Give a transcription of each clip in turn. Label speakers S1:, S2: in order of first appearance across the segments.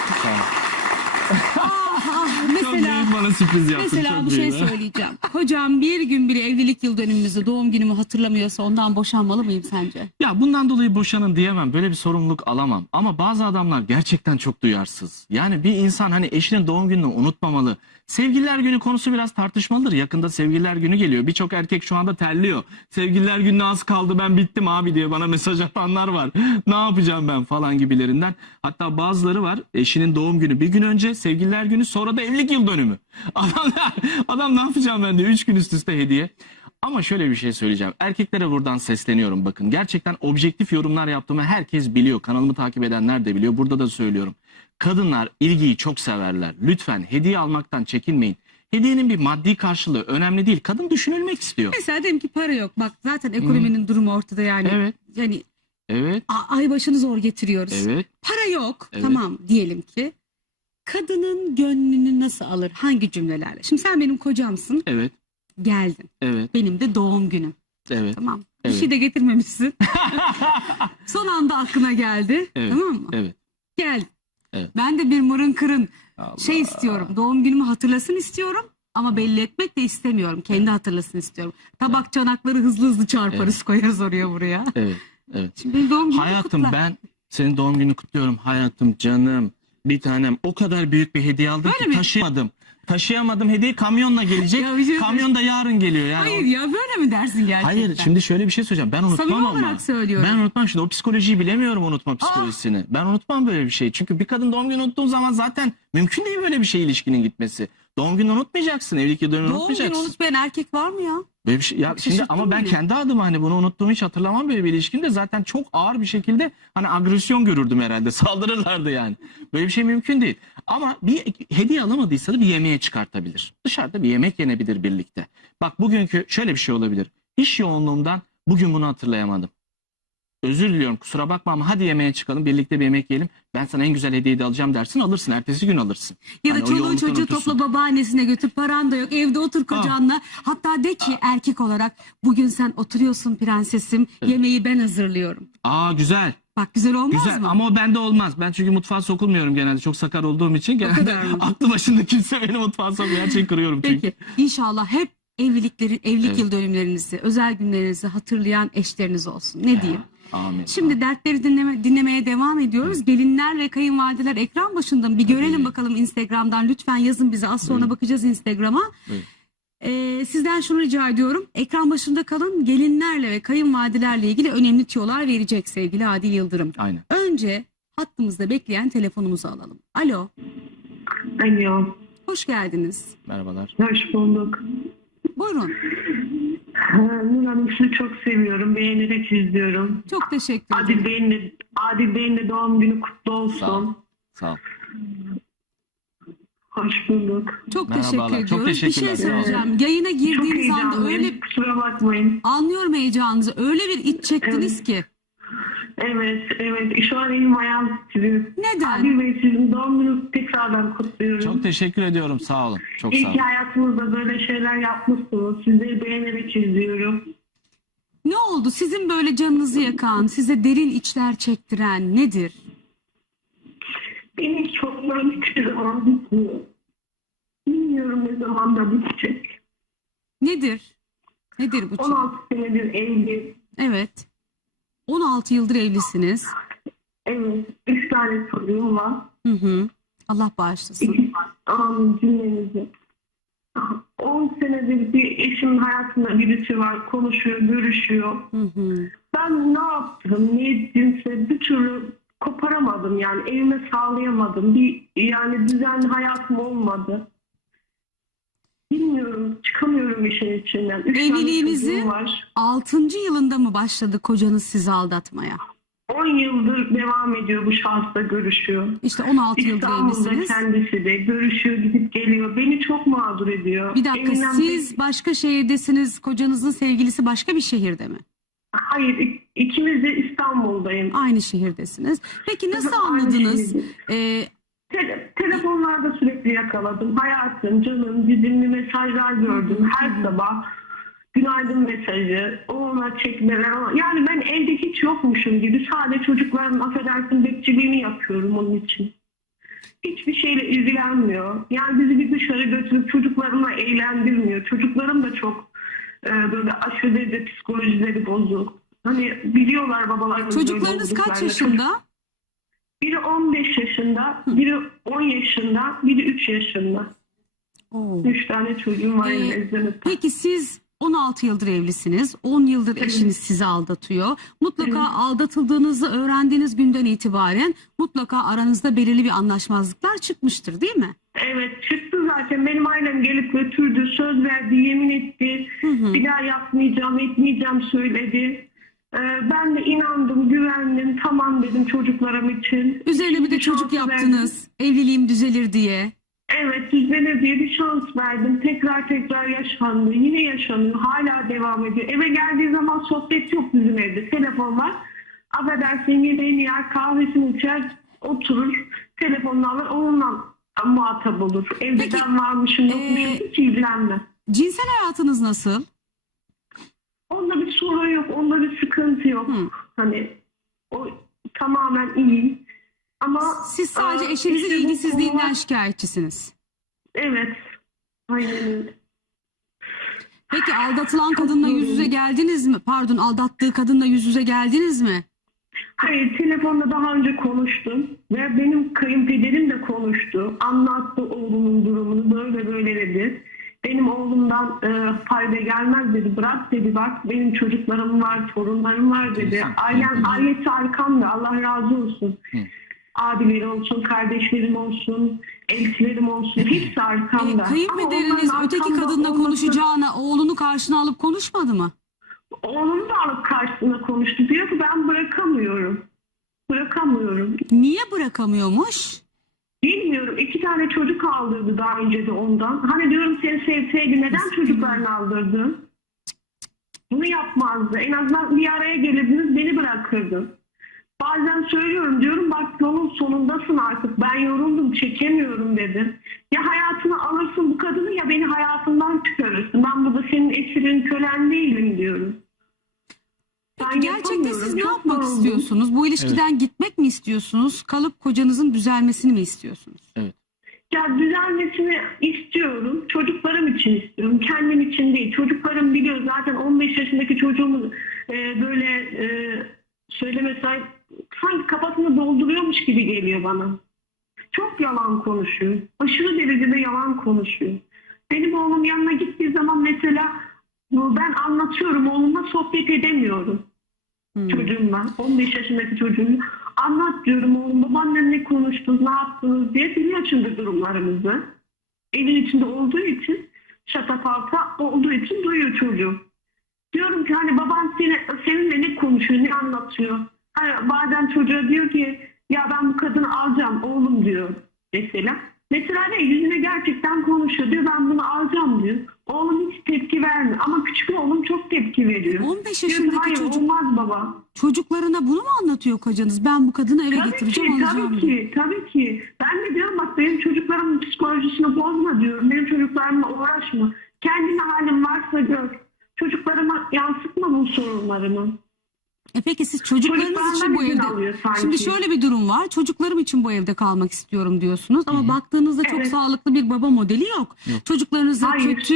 S1: Sağ ol. Çok
S2: Mesela
S1: büyük bana sürpriz yaptın.
S2: Mesela
S1: çok
S2: bir şey
S1: büyük.
S2: söyleyeceğim. Hocam bir gün bile evlilik yıl dönümümüzü, doğum günümü hatırlamıyorsa ondan boşanmalı mıyım sence?
S1: Ya bundan dolayı boşanın diyemem. Böyle bir sorumluluk alamam. Ama bazı adamlar gerçekten çok duyarsız. Yani bir insan hani eşinin doğum gününü unutmamalı. Sevgililer günü konusu biraz tartışmalıdır. Yakında sevgililer günü geliyor. Birçok erkek şu anda terliyor. Sevgililer gününe az kaldı, ben bittim abi diye bana mesaj atanlar var. Ne yapacağım ben falan gibilerinden. Hatta bazıları var, eşinin doğum günü bir gün önce, sevgililer günü, sonra da evlilik yıl dönümü. Adam ne yapacağım ben diyor. 3 gün üst üste hediye. Ama şöyle bir şey söyleyeceğim. Erkeklere buradan sesleniyorum bakın. Gerçekten objektif yorumlar yaptığımı herkes biliyor. Kanalımı takip edenler de biliyor. Burada da söylüyorum. Kadınlar ilgiyi çok severler. Lütfen hediye almaktan çekinmeyin. Hediyenin bir maddi karşılığı önemli değil. Kadın düşünülmek istiyor.
S2: Mesela diyelim ki para yok. Bak zaten ekonominin durumu ortada yani.
S1: Evet.
S2: Yani
S1: Evet.
S2: ay başını zor getiriyoruz.
S1: Evet.
S2: Para yok.
S1: Evet.
S2: Tamam diyelim ki. Kadının gönlünü nasıl alır? Hangi cümlelerle? Şimdi sen benim kocamsın.
S1: Evet.
S2: Geldin.
S1: Evet.
S2: Benim de doğum günüm.
S1: Evet.
S2: Tamam. Bir
S1: Evet.
S2: şey de getirmemişsin. Son anda aklına geldi.
S1: Evet.
S2: Tamam mı?
S1: Evet.
S2: Gel.
S1: Evet.
S2: Ben de bir mırın kırın
S1: Allah.
S2: şey istiyorum. Doğum günümü hatırlasın istiyorum. Ama belli etmek de istemiyorum. Kendi hatırlasın istiyorum. Tabak çanakları hızlı hızlı çarparız, koyarız oraya buraya.
S1: Evet. Evet.
S2: Şimdi benim doğum günümü
S1: Hayatım
S2: kutla.
S1: ben senin doğum gününü kutluyorum. Hayatım, canım, bir tanem. O kadar büyük bir hediye aldım
S2: Böyle
S1: ki
S2: mi?
S1: taşıyamadım. Taşıyamadım, hediye kamyonla gelecek.
S2: Ya bir şey
S1: Kamyon da yarın geliyor yani.
S2: Hayır ya böyle mi dersin gerçekten?
S1: Hayır, şimdi şöyle bir şey söyleyeceğim. Ben unutmam
S2: Samimi
S1: ama.
S2: olarak söylüyorum.
S1: Ben unutmam, şimdi o psikolojiyi bilemiyorum, unutma psikolojisini. Ben unutmam böyle bir şey. Çünkü bir kadın doğum günü unuttuğun zaman zaten mümkün değil böyle bir şey, ilişkinin gitmesi. Doğum günü unutmayacaksın, evlilik yıl dönümünü
S2: Doğum günü
S1: unutmayacaksın.
S2: unutmayan erkek var mı ya?
S1: Böyle bir şey ya,
S2: Bak,
S1: şimdi
S2: şaşırttın
S1: ama ben
S2: beni.
S1: kendi adıma hani bunu unuttuğumu hiç hatırlamam, böyle bir ilişkimde zaten çok ağır bir şekilde hani agresyon görürdüm herhalde. Saldırırlardı yani. Böyle bir şey mümkün değil. Ama bir hediye alamadıysa da bir yemeğe çıkartabilir. Dışarıda bir yemek yenebilir birlikte. Bak bugünkü şöyle bir şey olabilir. İş yoğunluğumdan bugün bunu hatırlayamadım. Özür diliyorum, kusura bakma ama hadi yemeğe çıkalım, birlikte bir yemek yiyelim. Ben sana en güzel hediyeyi de alacağım dersin, alırsın. Ertesi gün alırsın.
S2: Ya da
S1: Hani o
S2: çoluğu
S1: yoğunluktan
S2: çocuğu
S1: unutursun.
S2: topla babaannesine götür, paran da yok, evde otur kocanla. Hatta de ki erkek olarak bugün sen oturuyorsun prensesim, yemeği ben hazırlıyorum.
S1: Aa, güzel.
S2: Bak güzel olmaz
S1: Güzel
S2: mı?
S1: ama o bende olmaz. Ben çünkü mutfağa sokulmuyorum genelde. Çok sakar olduğum için. Genelde
S2: kadar mı?
S1: aklı başında kimse beni mutfağa sokmuyor. Her şeyi kırıyorum çünkü.
S2: Peki inşallah hep evlilik
S1: Evet.
S2: yıl dönümlerinizi, özel günlerinizi hatırlayan eşleriniz olsun. Ne diyeyim?
S1: Amin.
S2: Şimdi dertleri dinlemeye devam ediyoruz. Gelinler ve kayınvalideler ekran başında mı? Bir görelim bakalım Instagram'dan. Lütfen yazın bize. Az sonra bakacağız Instagram'a.
S1: Buyurun.
S2: Sizden şunu rica ediyorum. Ekran başında kalın. Gelinlerle ve kayınvalidelerle ilgili önemli tüyolar verecek sevgili Adil Yıldırım.
S1: Aynen.
S2: Önce hattımızda bekleyen telefonumuzu alalım. Alo.
S3: Alo,
S2: Hoş geldiniz.
S1: Merhabalar.
S3: hoş bulduk.
S2: Buyurun.
S3: Nur Hanım sizi çok seviyorum, beğenerek izliyorum.
S2: Çok teşekkür ederim.
S3: Adil Bey'in de doğum günü kutlu olsun.
S1: Sağ ol. Sağ ol.
S3: Hoş bulduk.
S2: Çok
S1: Merhabalar,
S2: teşekkür
S1: çok
S2: ediyoruz. Bir şey
S1: teşekkürler, sağ olun.
S2: söyleyeceğim. Yayına
S3: Çok
S2: girdiğiniz anda
S3: heyecanlıyım,
S2: öyle
S3: kusura bakmayın.
S2: anlıyorum heyecanınızı. Öyle bir iç çektiniz ki.
S3: Evet, şu an elim ayağım titriyor.
S2: Neden?
S3: Adil Bey sizin doğum gününüzü tekrardan kutluyorum.
S1: Çok teşekkür ediyorum. Sağ olun. Çok
S3: İyi
S1: sağ
S3: ki
S1: olun.
S3: hayatınızda böyle şeyler yapmışsınız. Sizleri beğenerek izliyorum.
S2: Ne oldu? Sizin böyle canınızı yakan, size derin içler çektiren nedir?
S3: Beni çok hiçbir zaman bitmiyor. Bilmiyorum ne zaman da bitecek.
S2: Nedir? Nedir bu?
S3: 16 senedir evli.
S2: Evet. 16 yıldır evlisiniz.
S3: Evet, 3 tane çocuğum var.
S2: Hı hı. Allah bağışlasın.
S3: Cümlenizi. 10 senedir bir eşimin hayatında birisi var, konuşuyor, görüşüyor.
S2: Hı hı.
S3: Ben ne yaptım, ne ettimse bir türlü koparamadım yani evime sağlayamadım. Yani düzenli hayatım olmadı. Bilmiyorum, çıkamıyorum işin içinden. 3 tane
S2: Evliliğinizin
S3: çocuğum var.
S2: 6. yılında mı başladı kocanız sizi aldatmaya?
S3: 10 yıldır devam ediyor, bu şahısla görüşüyor.
S2: İşte 16 yıldır
S3: İstanbul'da
S2: evlisiniz.
S3: kendisi de görüşüyor, gidip geliyor. Beni çok mağdur ediyor.
S2: Bir dakika,
S3: Evinden
S2: siz başka şehirdesiniz, kocanızın sevgilisi başka bir şehirde mi?
S3: Hayır, ikimiz de İstanbul'dayım.
S2: Aynı şehirdesiniz. Peki nasıl
S3: Aynı
S2: anladınız?
S3: şehirde. Telefonlarda sürekli yakaladım. Hayatım, canım, gizemli mesajlar gördüm. Her sabah günaydın mesajı, ona çekmeler. Yani ben evde hiç yokmuşum gibi sadece çocukların affedersin bekçiliğini yapıyorum onun için. Hiçbir şeyle ilgilenmiyor. Yani bizi bir dışarı götürüp çocuklarımla eğlendirmiyor. Çocuklarım da çok böyle aşırı derece psikolojileri bozuk. Hani biliyorlar babalarımız böyle
S2: Çocuklarınız kaç
S3: olduklarını.
S2: yaşında?
S3: Biri 15 yaşında, biri 10 yaşında, biri 3 yaşında.
S2: Oo.
S3: 3 tane çocuğum var.
S2: Ee,
S3: ezberinde.
S2: Peki siz 16 yıldır evlisiniz. 10 yıldır eşiniz sizi aldatıyor. Mutlaka
S3: Evet.
S2: aldatıldığınızı öğrendiğiniz günden itibaren mutlaka aranızda belirli bir anlaşmazlıklar çıkmıştır, değil mi?
S3: Evet, çıktı zaten. Benim ailem gelip götürdü, söz verdi, yemin etti. Bir daha yapmayacağım, etmeyeceğim söyledi. Ben de inandım, güvendim, tamam dedim çocuklarım için.
S2: Üzerine bir de çocuk
S3: şans verdim.
S2: yaptınız. Evliliğim düzelir diye.
S3: Evet, düzelir diye bir şans verdim. Tekrar yaşandı. Yine yaşanıyor. Hala devam ediyor. Eve geldiği zaman sohbet yok bizim evde. Telefon var. Affedersin, yemeğini yer, kahvesini içer, oturur. Telefonunu alır, onunla muhatap olur. Evde
S2: Peki,
S3: ben varmışım, yokmuşum, hiç ilgilenme.
S2: Cinsel hayatınız nasıl?
S3: Onda bir sorun yok. Onda bir sıkıntı yok. Hani o tamamen iyi. Ama
S2: Siz sadece eşinizin
S3: işte bu
S2: ilgisizliğinden
S3: konular-
S2: şikayetçisiniz.
S3: Evet. Aynen öyle.
S2: Peki aldatılan kadınla yüz yüze geldiniz mi? Pardon, aldattığı kadınla yüz yüze geldiniz mi?
S3: Hayır, telefonda daha önce konuştum ve benim kayınpederim de konuştu. Anlattı oğlumun durumunu, böyle dedi. Benim oğlumdan fayda gelmez dedi. Bırak dedi, bak benim çocuklarım var, torunlarım var dedi. Ailesi arkamda, Allah razı olsun. Abileri olsun, kardeşlerim olsun, eltilerim olsun, hepsi arkamda.
S2: Kayınpederiniz
S3: Ama onların
S2: öteki
S3: arkamda
S2: kadınla
S3: olması-
S2: konuşacağına oğlunu karşına alıp konuşmadı mı?
S3: Oğlum da alıp karşısında konuştu. Diyor ki ben bırakamıyorum. Bırakamıyorum.
S2: Niye bırakamıyormuş?
S3: Bilmiyorum. 2 tane çocuk aldırdı daha önce de ondan. Hani diyorum seni sevseydi neden çocuklarını aldırdın? Bunu yapmazdı. En azından bir araya gelirdiniz, beni bırakırdın. Bazen söylüyorum, diyorum bak yolun sonundasın artık. Ben yoruldum, çekemiyorum dedim. Ya hayatını alırsın bu kadını ya beni hayatından çıkarırsın. Ben burada senin esirin, kölen değilim diyorum. Ben
S2: Gerçekten
S3: yapamıyorum,
S2: siz ne
S3: çok
S2: yapmak
S3: yoruldum.
S2: istiyorsunuz? Bu ilişkiden gitmek mi istiyorsunuz? Kalıp kocanızın düzelmesini mi istiyorsunuz?
S3: Ya düzelmesini istiyorum. Çocuklarım için istiyorum. Kendim için değil. Çocuklarım biliyor zaten 15 yaşındaki çocuğumu söylemesen sanki kafasını dolduruyormuş gibi geliyor bana. Çok yalan konuşuyor. Aşırı derecede yalan konuşuyor. Benim oğlum yanına gittiği zaman mesela ben anlatıyorum, oğlumla sohbet edemiyorum. Çocuğumla, 15 yaşındaki çocuğumla. Anlat diyorum oğlum, babaannem ne konuştunuz, ne yaptınız diye biliyor çünkü durumlarımızı. Evin içinde olduğu için, şatafalta olduğu için duyuyor çocuğum. Diyorum ki hani baban seninle ne konuşuyor, ne anlatıyor. Hani bazen çocuğa diyor ki ya ben bu kadını alacağım oğlum diyor mesela. Mesela ne yüzüne gerçekten konuşuyor diyor ben bunu alacağım diyor. Oğlum hiç tepki vermiyor ama küçük oğlum çok tepki veriyor.
S2: 15
S3: Diyor ki,
S2: yaşındaki
S3: hayır
S2: çocuk
S3: olmaz baba.
S2: çocuklarına bunu mu anlatıyor kocanız? Ben bu kadını eve
S3: Tabii
S2: getireceğim,
S3: ki,
S2: alacağım
S3: tabii
S2: diye.
S3: ki, tabii ki. Ben de diyorum bak benim çocuklarımın psikolojisini bozma diyorum. Benim çocuklarımla uğraşma. Kendine halin varsa gör. Çocuklarıma yansıtma bu sorunlarımı.
S2: Peki siz çocuklarınız için
S3: Çocuklarından
S2: bu
S3: izin
S2: evde...
S3: alıyor sanki.
S2: Şimdi şöyle bir durum var. Çocuklarım için bu evde kalmak istiyorum diyorsunuz. Ama baktığınızda çok
S3: Evet.
S2: sağlıklı bir baba modeli yok. Çocuklarınıza
S3: Hayır.
S2: kötü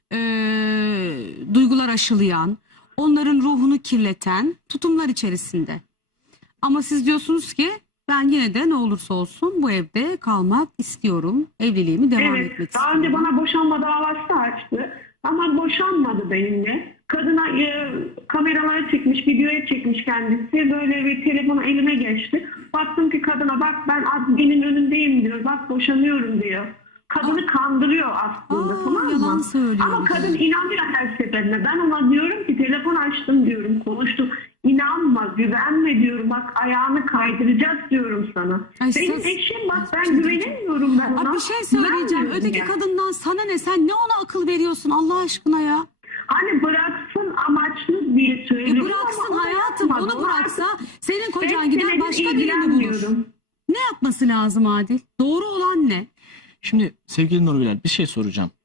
S2: duygular aşılayan, onların ruhunu kirleten tutumlar içerisinde. Ama siz diyorsunuz ki ben yine de ne olursa olsun bu evde kalmak istiyorum. Evliliğimi devam etmek
S3: Evet, daha
S2: istiyorum.
S3: önce bana boşanma davası açtı. Ama boşanmadı benimle. Kadına kameralara çekmiş, videoya çekmiş kendisi. Böyle bir telefonu elime geçti. Baktım ki kadına bak ben adlinin önündeyim diyor. Bak boşanıyorum diyor. Kadını kandırıyor aslında, tamam mı?
S2: yalan söylüyor
S3: Ama
S2: bir de.
S3: kadın inanıyor her seferinde. Ben ona diyorum ki telefon açtım diyorum, konuştum. İnanma, güvenme diyorum. Bak ayağını kaydıracağız diyorum sana.
S2: Ay,
S3: Benim
S2: siz-
S3: eşim bak ben güvenemiyorum ben ona.
S2: Ay, bir şey söyleyeceğim.
S3: Güvenmiyorum
S2: Öteki
S3: yani.
S2: kadından sana ne? Sen ne ona akıl veriyorsun Allah aşkına ya?
S3: Hani bıraksın amaçlı diye söylüyorum.
S2: Bıraksın
S3: ama o
S2: hayatım,
S3: yapmadı.
S2: onu
S3: O
S2: bıraksa
S3: artık
S2: senin kocan
S3: 5
S2: gider
S3: senedir
S2: başka birini bulur.
S3: ilgilenmiyorum.
S2: Ne yapması lazım Adil? Doğru olan ne?
S1: Şimdi sevgili Nurgül bir şey soracağım.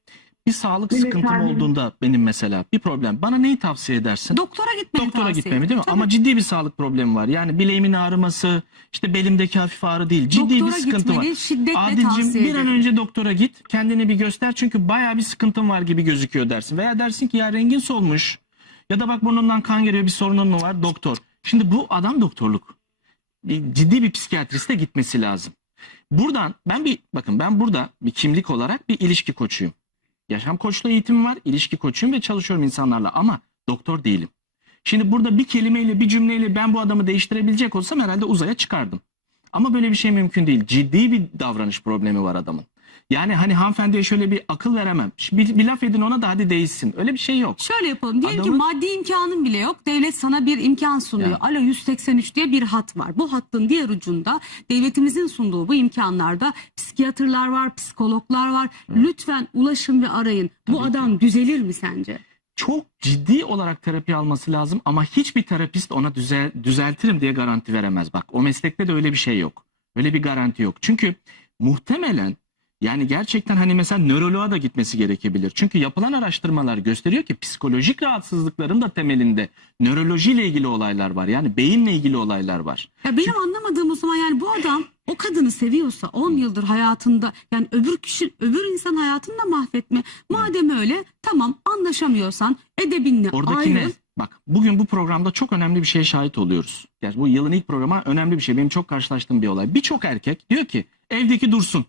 S1: Bir sağlık
S3: Evet,
S1: sıkıntım
S3: aynen.
S1: olduğunda benim mesela bir problem. Bana neyi tavsiye edersin?
S2: Doktora gitmeni
S1: Doktora
S2: tavsiye
S1: gitmemi değil mi?
S2: ederim.
S1: Ama ciddi bir sağlık problemi var. Yani bileğimin ağrıması, işte belimdeki hafif ağrı değil. Ciddi
S2: Doktora
S1: bir sıkıntı
S2: gitmeni
S1: var.
S2: şiddetle
S1: Adilciğim
S2: tavsiye
S1: bir an
S2: ederim.
S1: önce doktora git. Kendini bir göster. Çünkü bayağı bir sıkıntın var gibi gözüküyor dersin. Veya dersin ki ya rengin solmuş. Ya da bak burnundan kan geliyor, bir sorunun mu var? Doktor. Şimdi bu adam doktorluk. Ciddi bir psikiyatriste gitmesi lazım. Buradan bakın ben burada bir kimlik olarak bir ilişki koçuyum. Yaşam koçluğu eğitimim var, ilişki koçuyum ve çalışıyorum insanlarla ama doktor değilim. Şimdi burada bir kelimeyle, bir cümleyle ben bu adamı değiştirebilecek olsam herhalde uzaya çıkardım. Ama böyle bir şey mümkün değil. Ciddi bir davranış problemi var adamın. Yani hani hanımefendiye şöyle bir akıl veremem. Bir laf edin ona da hadi değişsin. Öyle bir şey yok.
S2: Şöyle yapalım. Diyelim ki
S1: Adamın-
S2: maddi imkanın bile yok. Devlet sana bir imkan sunuyor.
S1: Yani.
S2: Alo 183 diye bir hat var. Bu hattın diğer ucunda devletimizin sunduğu bu imkanlarda psikiyatrlar var, psikologlar var. Lütfen ulaşın ve arayın. Bu
S1: Tabii ki.
S2: adam düzelir mi sence?
S1: Çok ciddi olarak terapi alması lazım ama hiçbir terapist ona düzeltirim diye garanti veremez. Bak o meslekte de öyle bir şey yok. Öyle bir garanti yok. Çünkü muhtemelen yani gerçekten hani mesela nöroloğa da gitmesi gerekebilir. Çünkü yapılan araştırmalar gösteriyor ki psikolojik rahatsızlıkların da temelinde nörolojiyle ilgili olaylar var. Yani beyinle ilgili olaylar var.
S2: Ya benim anlamadığım o zaman yani bu adam o kadını seviyorsa 10 yıldır hayatında yani öbür insan hayatını da mahvetme. Madem öyle tamam anlaşamıyorsan edebinle
S1: Oradaki ne?
S2: ayrıl.
S1: Bak bugün bu programda çok önemli bir şeye şahit oluyoruz. Yani bu yılın ilk programı önemli bir şey. Benim çok karşılaştığım bir olay. Birçok erkek diyor ki evdeki dursun.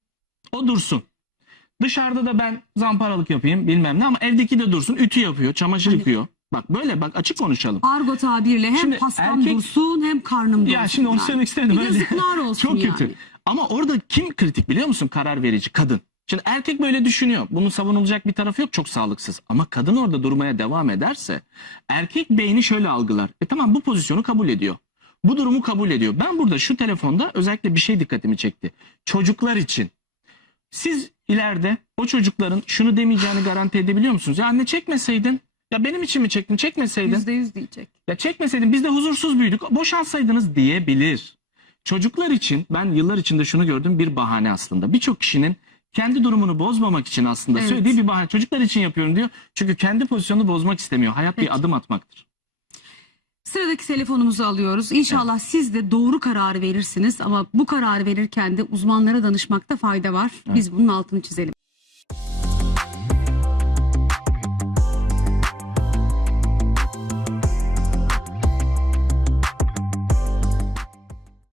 S1: O dursun. Dışarıda da ben zamparalık yapayım bilmem ne ama evdeki de dursun. Ütü yapıyor, çamaşır
S2: Hani-
S1: yıkıyor. Bak böyle bak açık konuşalım.
S2: Argo tabirle hem
S1: Şimdi
S2: pastam
S1: erkek-
S2: dursun hem karnım dursun.
S1: Ya şimdi onu
S2: yani.
S1: söylemek istemedim. Öyle.
S2: Yazıklar olsun
S1: Çok kötü.
S2: yani.
S1: Ama orada kim kritik biliyor musun? Karar verici kadın. Şimdi erkek böyle düşünüyor. Bunun savunulacak bir tarafı yok, çok sağlıksız. Ama kadın orada durmaya devam ederse erkek beyni şöyle algılar. Tamam bu pozisyonu kabul ediyor. Bu durumu kabul ediyor. Ben burada şu telefonda özellikle bir şey dikkatimi çekti. Çocuklar için. Siz ileride o çocukların şunu demeyeceğini garanti edebiliyor musunuz? Ya anne çekmeseydin. Ya benim için mi çektin? Çekmeseydin.
S2: %100 diyecek.
S1: Ya çekmeseydin biz de huzursuz büyüdük. Boşansaydınız diyebilir. Çocuklar için ben yıllar içinde şunu gördüm, bir bahane aslında. Birçok kişinin kendi durumunu bozmamak için aslında
S2: Evet.
S1: söylediği bir bahane. Çocuklar için yapıyorum diyor. Çünkü kendi pozisyonunu bozmak istemiyor. Hayat
S2: Peki.
S1: bir adım atmaktır.
S2: Sıradaki telefonumuzu alıyoruz. İnşallah siz de doğru kararı verirsiniz ama bu kararı verirken de uzmanlara danışmakta fayda var. Biz bunun altını çizelim.